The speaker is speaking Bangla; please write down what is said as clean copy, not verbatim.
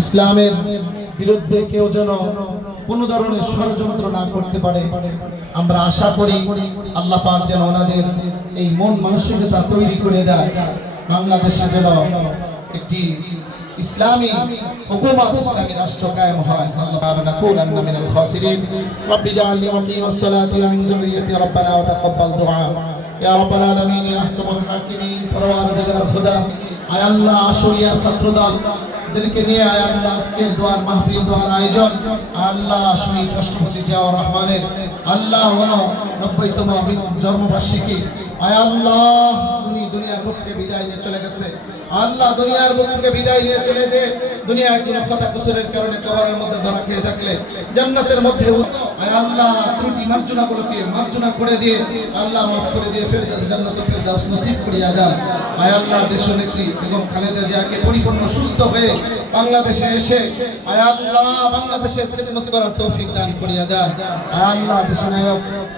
ইসলামের বিরুদ্ধে কেউ যেন কোনো ধরনের ষড়যন্ত্র না করতে পারে। আমরা আশা করি আল্লাহ পাক যেন ওনাদের এই মন মানসিকতা তৈরি করে দেয়, বাংলাদেশে যেন একটি ইসলামী হুকুমত, ইসলামী রাষ্ট্র কায়েম হয়। আল্লাহ পাক কুনান্না মিনাল খাসিরিন। রব্বি জাআলনি মুকিমাস সালাতি ওয়া মিন যুররিয়্যতি রব্বানা ওয়া তাকাব্বাল দুআ ইয়া রাব্বাল আলামিন ইয়া আহকামুল হাকিমিন। পরওয়ারদিগার খোদা, আয় আল্লাহ আশুরিয়া ছাত্রদল দেরকে নিয়ে আয় আল্লাহ আজকে দোয়ার মাহফিল, দোয়ার আয়োজন আল্লাহ শহীদ রাষ্ট্রপতি জিয়াউর রহমানের আল্লাহ 90তম জন্মবার্ষিকী, আয় আল্লাহ উনি দুনিয়ার বুক থেকে বিদায় নিয়ে চলে গেছে। আল্লাহ দুনিয়ার বুক থেকে বিদায় নিয়ে চলে যে দুনিয়ায় কোনো কথা কুসুরের কারণে কবরের মধ্যে ধরা খেয়ে থাকলে জান্নাতের মধ্যে আয় আল্লাহ ত্রুটি মার্জনাগুলোকে মার্জনা করে দিয়ে আল্লাহ মাফ করে দিয়ে ফেরদাউস জান্নাতুল ফেরদাউস নসিব করিয়া দেন। আয় আল্লাহ দেশনেত্রী বেগম খালেদা জিয়াকে পরিপূর্ণ সুস্থ হয়ে বাংলাদেশে এসে আয় আল্লাহ বাংলাদেশের খিদমত করার তৌফিক দান করিয়া দেন। আয় আল্লাহ দেশনায়ক